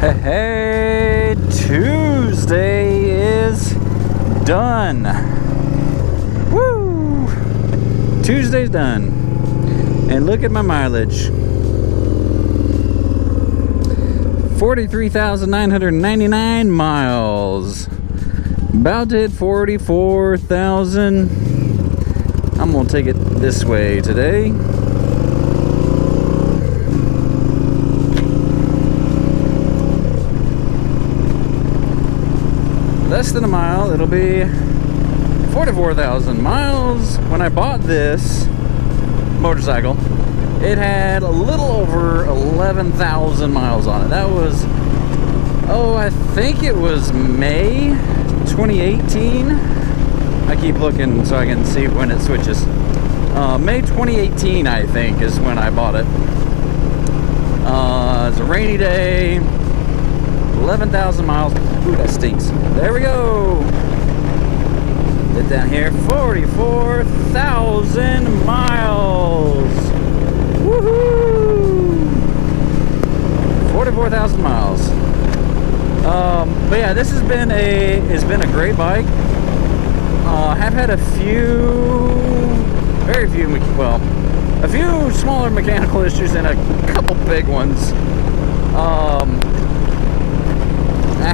Hey, Tuesday is done. Woo! Tuesday's done. And look at my mileage. 43,999 miles. About to hit 44,000. I'm gonna take it this way today. Less than a mile, it'll be 44,000 miles. When I bought this motorcycle, it had a little over 11,000 miles on it. That was, I think it was May 2018. I keep looking so I can see when it switches. May 2018, I think, is when I bought it. It's a rainy day, 11,000 miles. Ooh, that stinks. There we go. Get down here, 44,000 miles. Woohoo! 44,000 miles. But yeah, this has been a great bike. Have had a few smaller mechanical issues and a couple big ones. I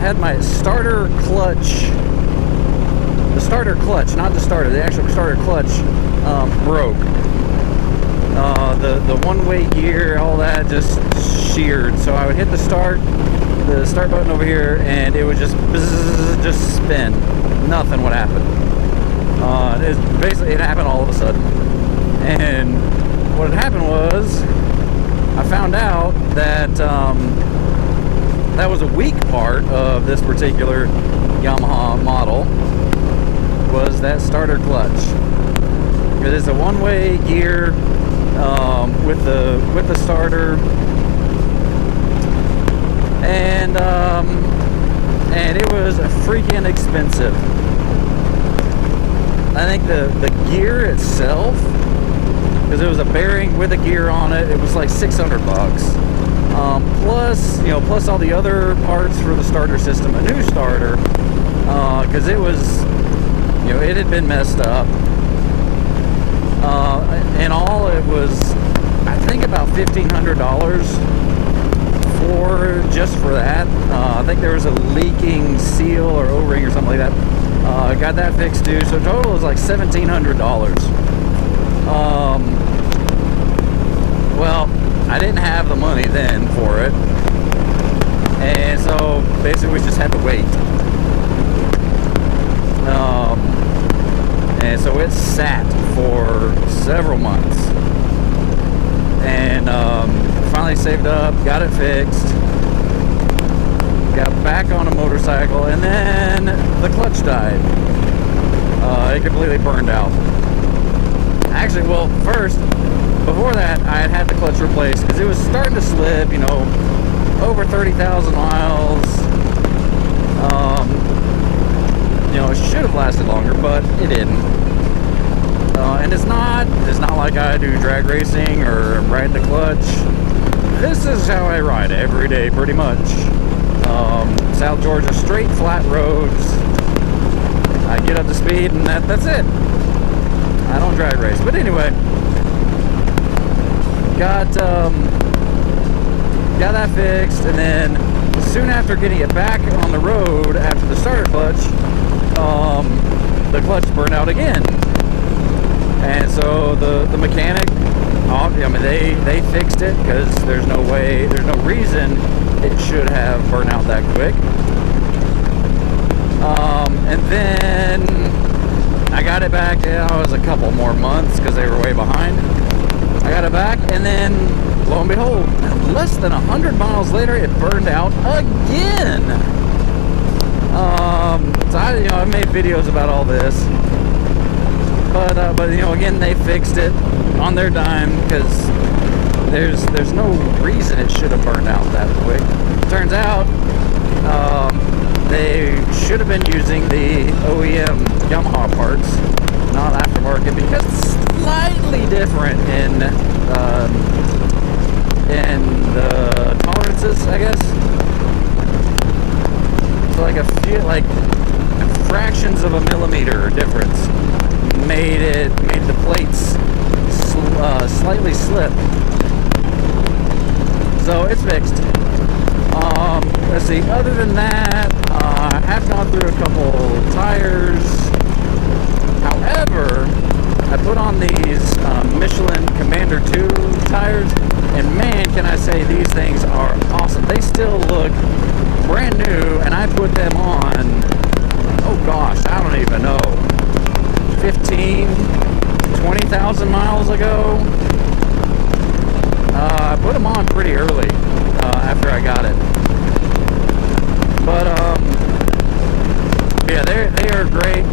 had my starter clutch. The starter clutch, not the starter, the actual starter clutch broke. The one-way gear, all that just sheared. So I would hit the start button over here, and it would just spin. Nothing would happen. It happened all of a sudden. And what had happened was, I found out that that was a weak part of this particular Yamaha model, was that starter clutch. It is a one-way gear with the starter, and it was freaking expensive. I think the gear itself, because it was a bearing with a gear on it, it was like $600. Plus all the other parts for the starter system, a new starter, because it was, it had been messed up. In all, it was, I think, about $1,500 just for that. I think there was a leaking seal or O-ring or something like that. Got that fixed too. So total was like $1,700. Well, I didn't have the money then for it, and so basically we just had to wait. And so it sat for several months, and finally saved up, got it fixed, got back on a motorcycle, and then the clutch died. It completely burned out. Actually, well, first, before that, I had the clutch replaced because it was starting to slip, over 30,000 miles. It should have lasted longer, but it didn't. And it's not like I do drag racing or ride the clutch. This is how I ride every day, pretty much. South Georgia, straight, flat roads. I get up to speed, and that's it. I don't drag race. But anyway, got that fixed, and then soon after getting it back on the road after the starter clutch, the clutch burned out again. And so the mechanic, they fixed it, because there's no reason it should have burned out that quick. And then I got it back. It was a couple more months because they were way behind. I got it back, and then lo and behold, less than 100 miles later, it burned out again. So I made videos about all this, but again, they fixed it on their dime, because there's no reason it should have burned out that quick. Turns out they should have been using the OEM Yamaha parts, not aftermarket, because it's slightly different in I guess. So like a few, like fractions of a millimeter difference made the plates slightly slip. So it's fixed. Let's see, other than that, I have gone through a couple tires. However, I put on these Michelin Commander 2 tires, and man, can I say these things are awesome. They still look brand new, and I put them on, oh gosh, I don't even know, 20,000 miles ago. I put them on pretty early after I got it. But yeah, they are great.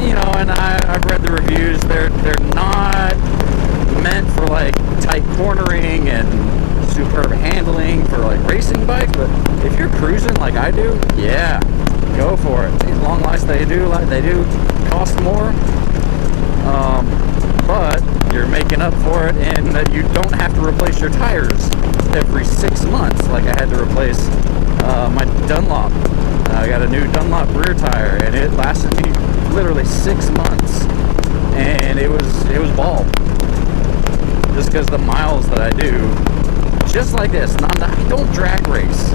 You know, and I've read the reviews. They're not meant for like tight cornering and superb handling for like racing bikes. But if you're cruising like I do, yeah, go for it. These long lights they do cost more, but you're making up for it in that you don't have to replace your tires every 6 months like I had to replace my Dunlop. I got a new Dunlop rear tire, and it lasted me literally 6 months, and it was bald, just because the miles that I do, just like this. I don't drag race.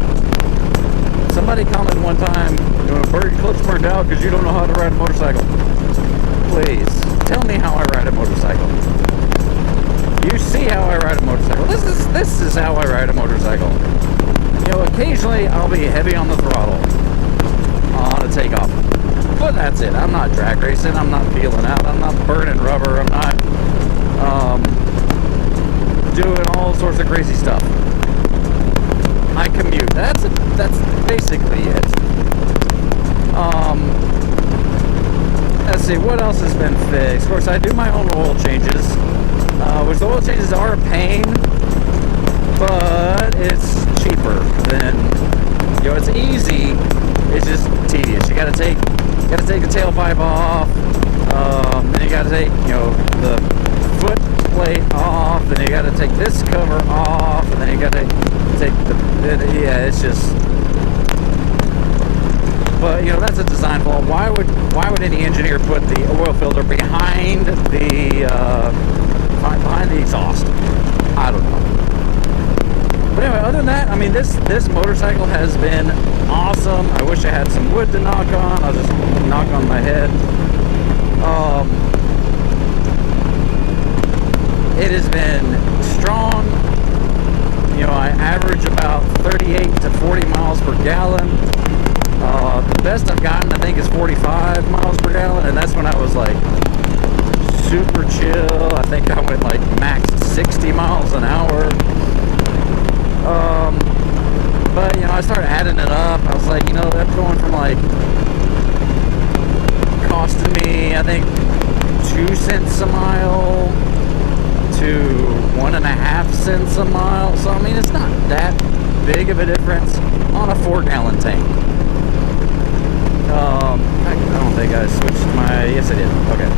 Somebody commented one time, your clip's burned out because you don't know how to ride a motorcycle. Please tell me how I ride a motorcycle. You see how I ride a motorcycle. This is how I ride a motorcycle. You know, occasionally I'll be heavy on the throttle on a takeoff, but that's it. I'm not drag racing. I'm not peeling out. I'm not burning rubber. I'm not doing all sorts of crazy stuff. I commute. That's basically it. Let's see, what else has been fixed? Of course, I do my own oil changes, which the oil changes are a pain, but it's cheaper than, you know, it's easy. It's just tedious. You gotta take the tailpipe off, then you gotta take, you know, the foot plate off, then you gotta take this cover off, and then you gotta take yeah, it's just, but you know, that's a design flaw. Why would any engineer put the oil filter behind the exhaust? I don't know. But anyway, other than that, I mean, this motorcycle has been awesome. I wish I had some wood to knock on. I'll just knock on my head. It has been strong. You know, I average about 38 to 40 miles per gallon. The best I've gotten, I think, is 45 miles per gallon, and that's when I was like super chill. I think I went like max 60 miles an hour. But you know, I started adding it up. I was like, you know, that's going from like costing me, I think, 2 cents a mile to 1.5 cents a mile. So I mean, it's not that big of a difference on a 4-gallon tank. I don't think I switched my, yes I did, okay.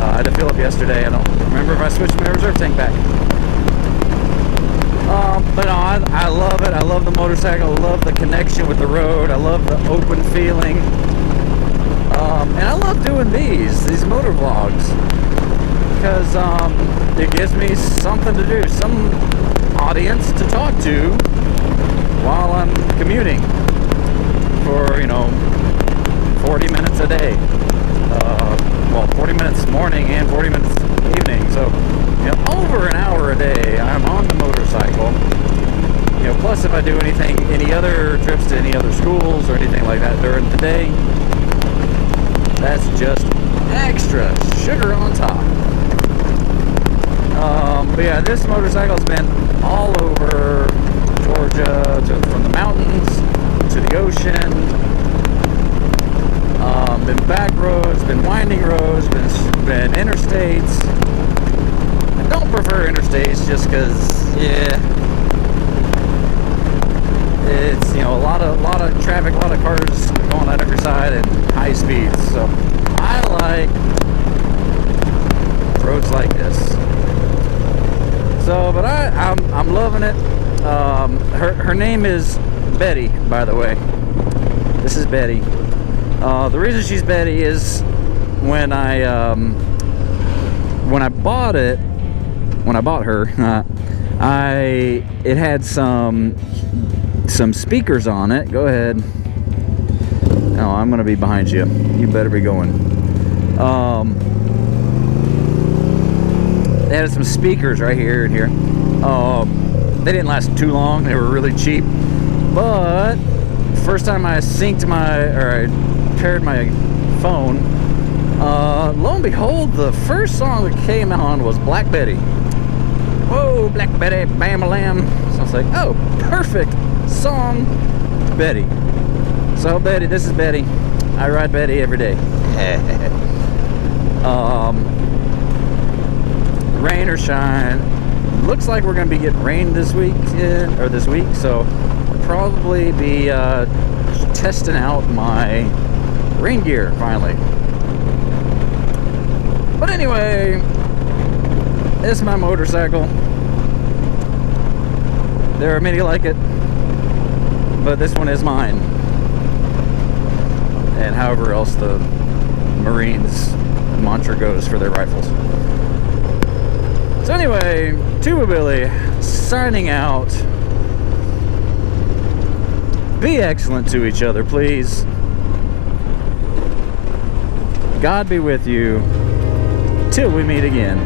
I had to fill up yesterday. I don't remember if I switched my reserve tank back. But no, I love it. I love the motorcycle. I love the connection with the road. I love the open feeling. And I love doing these motor vlogs, because it gives me something to do, some audience to talk to while I'm commuting for, you know, 40 minutes a day. Well, 40 minutes morning and 40 minutes evening. So, you know, over an hour a day I'm on the motorcycle. You know, plus if I do any other trips to any other schools or anything like that during the day, that's just extra sugar on top. But yeah, this motorcycle's been all over Georgia, from the mountains to the ocean. Been back roads, been winding roads, been interstates. I don't prefer interstates just because, yeah, it's, you know, a lot of traffic, a lot of cars going on every side and high speeds. So I like roads like this. So, but I'm loving it. Her name is Betty, by the way. This is Betty. The reason she's Betty is when I bought her, it had some speakers on it. Go ahead. Oh, I'm gonna be behind you. You better be going. They had some speakers right here and here. They didn't last too long. They were really cheap. But first time I I paired my phone, lo and behold, the first song that came on was Black Betty. Whoa, Black Betty, bam-a-lam. So I was like, oh, perfect song, Betty. So Betty, this is Betty. I ride Betty every day. Rain or shine. Looks like we're gonna be getting rain this week, so I'll probably be testing out my rain gear finally. But anyway, this is my motorcycle. There are many like it, but this one is mine. And however else the Marines mantra goes for their rifles. So anyway, Tuba Billy signing out. Be excellent to each other, please. God be with you till we meet again.